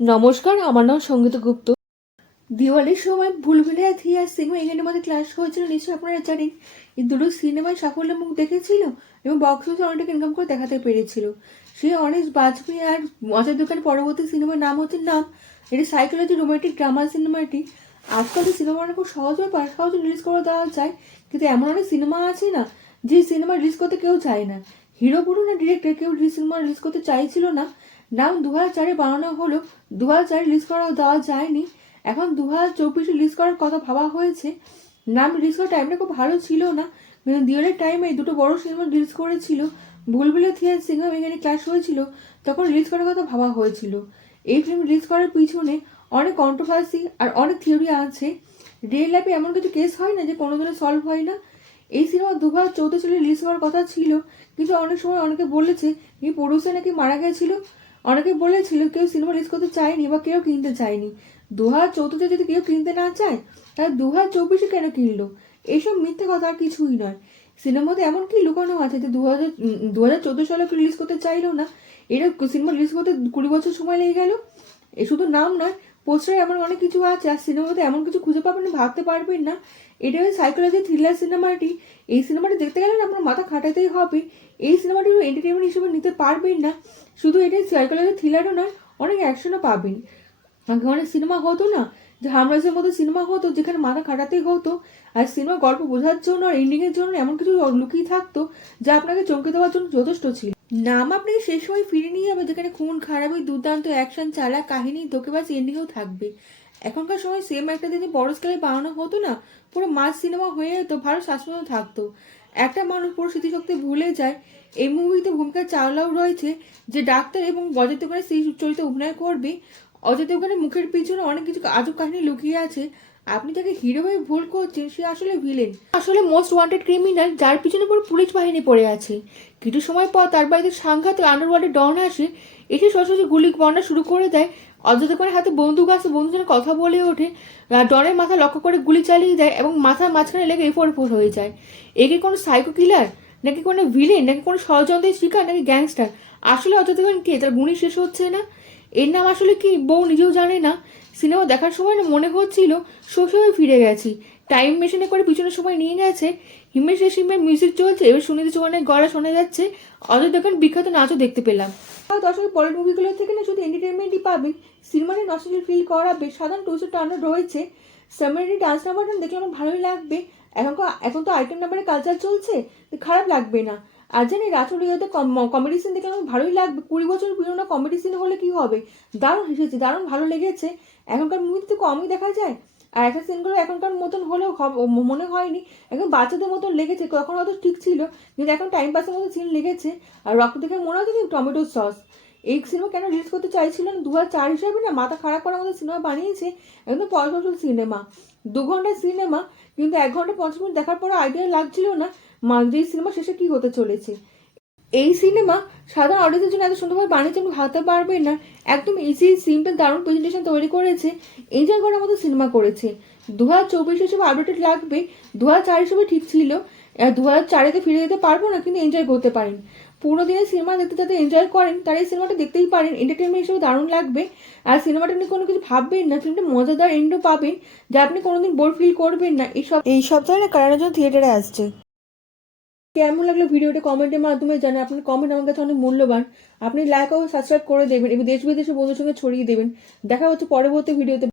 নমস্কার, আমার নাম সঙ্গীতা গুপ্ত। দিওয়ালির সময় ভুলভুলাইয়া 3 আর সিনেমা এখানে মধ্যে ক্লাস হয়েছিল, নিশ্চয়ই আপনারা জানেন। এই দুটো সিনেমায় সাফল্যের মুখ দেখেছিল এবং বক্স অফিসে অনেক টাকা ইনকাম করে দেখাতে পেরেছিল। সেই অনেক বাজপেয়ী আর মজার দোকান পরবর্তী সিনেমার নাম হচ্ছে নাম। এটি সাইকোলজি রোমান্টিক ড্রামা সিনেমাটি। আজকাল তো সিনেমা খুব সহজ ব্যাপার, সহজে রিলিজ করে দেওয়া যায়, কিন্তু এমন অনেক সিনেমা আছে না যে সিনেমা রিলিজ করতে কেউ চায় না। হিরো বলুন না ডিরেক্টর, কেউ সিনেমা রিলিজ করতে চাইছিল না। নাম 2004-এ বানানো হলো, 2004 রিলিজ করা দেওয়া যায়নি। এখন 2024 রিলিজ করার কথা ভাবা হয়েছে। নাম রিলিজ করার টাইমটা খুব ভালো ছিল না, কিন্তু দিওয়ালির টাইমে দুটো বড় সিনেমা রিলিজ করেছিল। ভুলভুলাইয়া 3 আর সিনেমা এখানে ক্লাস হয়েছিল, তখন রিলিজ করার কথা ভাবা হয়েছিল। এই ফিল্ম রিলিজ করার পিছনে অনেক কন্ট্রোভার্সি আর অনেক থিওরি আছে। রিয়েল লাইফে এমন কিছু কেস হয় না যে কোনোদিনও সলভ হয় না। এই সিনেমা 2014 সালে রিলিজ হওয়ার কথা ছিল, কিন্তু অনেক সময় অনেকে বলেছে এই প্রডিউসার নাকি মারা গেছিল। অনেকে বলেছিল কেউ সিনেমা রিলিজ করতে চায়নি বা কেউ কিনতে চায়নি। 2014-তে যদি কেউ কিনতে না চায়, তাহলে 2024-এ কেন কিনলো? এইসব মিথ্যে কথা আর কিছুই নয়। সিনেমাতে এমন কি লুকানো আছে যে 2014 সালে রিলিজ করতে চাইলো না? এটা সিনেমা রিলিজ করতে 20 বছর সময় লেগে গেল। এ শুধু নাম নয়, পোস্টারে এমন অনেক কিছু আছে আর সিনেমাতে এমন কিছু খুঁজে পাবেন না, ভাবতে পারবেন না। এটা হচ্ছে সাইকোলজি থ্রিলার সিনেমাটি। এই সিনেমাটি দেখতে গেলে আপনার মাথা খাটাতেই হবে। এই সিনেমাটি এন্টারটেনমেন্ট হিসেবে নিতে পারবেন না। শুধু এটাই সাইকোলজি থ্রিলারও নয়, অনেক অ্যাকশনও পাবেন। আগে অনেক সিনেমা হতো না যে হামরাজের মতো সিনেমা হতো, যেখানে মাথা খাটাতেই হতো, আর সিনেমা গল্প বোঝার জন্য আর এন্ডিংয়ের জন্য এমন কিছু লুকিয়ে থাকতো যা আপনাকে চমকে দেওয়ার জন্য যথেষ্ট ছিল। নাম আপনাকে সেই সময় ফিরে নিয়ে যাবে যেখানে খুন খারাপই, দুর্দান্ত অ্যাকশন, চালা কাহিনী, ধোকেবাজ এন্ডিংও থাকবে। এখনকার সময় সেম একটা যদি বড় স্কেলে বানানো হতো না, পুরো মাস সিনেমা হয়ে যেত, ভালো সাসপেন্স থাকতো। একটা মানুষ পুরো স্মৃতিশক্তি ভুলে যায়। এই মুভিতে ভূমিকা চাওলাও রয়েছে, যে ডাক্তার এবং অজয় দেবগনের সেই চরিত্রে অভিনয় করবে। অজয় দেবগনের মুখের পিছনে অনেক কিছু আজব কাহিনী লুকিয়ে আছে। আপনি যাকে হিরো হয়ে ভুল করছেন, সে আসলে ভিলেন, আসলে মোস্ট ওয়ান্টেড ক্রিমিনাল, যার পিছনে পুরো পুলিশ বাহিনী পড়ে আছে। কিছু সময় পর তার বাড়িতে সাংঘাতিক আন্ডারওয়ার্ল্ডের ডন আসে, এসে সরাসরি গুলি বন্যা শুরু করে দেয়। অজয় দেবগনের হাতে বন্দুক আছে, বন্ধুজনের কথা বলে ওঠে, ডনের মাথা লক্ষ্য করে গুলি চালিয়ে দেয় এবং মাথার মাঝখানে লেগে এফোর ফোর হয়ে যায়। একে কোনো সাইকো কিলার, নাকি কোনো ভিলেন, নাকি কোনো ষড়যন্ত্রের শিকার, নাকি গ্যাংস্টার? আসলে অজয় দেবগন কে, তার গুণই শেষ হচ্ছে না। এর নাম আসলে কি বউ নিজেও জানে না। সিনেমা দেখার সময় না মনে হচ্ছিল শৈশবে হয়ে ফিরে গেছি। টাইম মেশিনে করে পিছনের সময় নিয়ে গেছে। হিমেশ রেশমিয়ার মিউজিক চলছে, এবার সুনীতি চৌহানের গলা শোনা যাচ্ছে। অজয় দেবগন বিখ্যাত নাচও দেখতে পেলাম। দর্শক পরের মুভিগুলো থেকে না শুধু এন্টারটেনমেন্টই পাবেন, সিনেমাটি নস্টালজিক ফিল করাবে, সাধারণ টুইস্ট টার্ন রয়েছে। সামারি ডান্স নাম্বারটা দেখলে আমার ভালোই লাগবে। এখন তো আইটেম নাম্বারের কালচার চলছে, খারাপ লাগবে না। আর জানি রাতুল রিয়াতে কমেডি সিন দেখলে আমার ভালোই লাগবে। 20 বছর পুরোনো কমেডি সিন হলে কি হবে, দারুণ হেসেছে, দারুণ ভালো লেগেছে। এখনকার মুভিতে তো কমই দেখা যায়, আর একটা সিনগুলো এখনকার মতন হলেও মনে হয়নি, একদম বাচ্চাদের মতন লেগেছে। তখন হয়তো ঠিক ছিল, কিন্তু এখন টাইম পাসের মতো সিন লেগেছে। আর রক্ত দেখে মনে হচ্ছে টমেটো সস। এই সিনেমা কেন রিলিজ করতে চাইছিলেন 2004 হিসাবে না, মাথা খারাপ করার মতো সিনেমা বানিয়েছে। একদম পয়সা সিনেমা, 2 ঘন্টার সিনেমা, কিন্তু 1 ঘন্টা 50 মিনিট দেখার পরে আইডিয়া লাগছিল না যে সিনেমা শেষে কি হতে চলেছে। এই সিনেমা সাধারণ অডিয়েন্সের জন্য এত সুন্দরভাবে বানিয়েছে, আপনি ভাবতে পারবেন না। একদম ইজি, সিম্পল, দারুণ প্রেজেন্টেশন তৈরি করেছে, এনজয় করার মতো সিনেমা করেছে। 2024 হিসেবে আপডেটেড লাগবে, 2004 হিসেবে ঠিক ছিল। 2004-এতে ফিরে যেতে পারবো না, কিন্তু এনজয় করতে পারেন। পুরো দিনের সিনেমা দেখতে যাতে এনজয় করেন, তারা এই সিনেমাটা দেখতেই পারেন, এন্টারটেনমেন্ট হিসেবে দারুণ লাগবে। আর সিনেমাটা নিয়ে কোনো কিছু ভাববেন না, ফিল্মটা মজাদার এন্ডও পাবেন, যা আপনি কোনোদিন বোর ফিল করবেন না। এই সপ্তাহে না কারণের জন্য থিয়েটারে আসছে। কেমন লাগলো ভিডিওটা কমেন্টের মাধ্যমে জানান। আপনার কমেন্ট আমার কাছে অনেক মূল্যবান। আপনি লাইক ও সাবস্ক্রাইব করে দেবেন এবং দেশ বিদেশে বন্ধুর সঙ্গে ছড়িয়ে দেবেন। দেখা হচ্ছে পরবর্তী ভিডিওতে।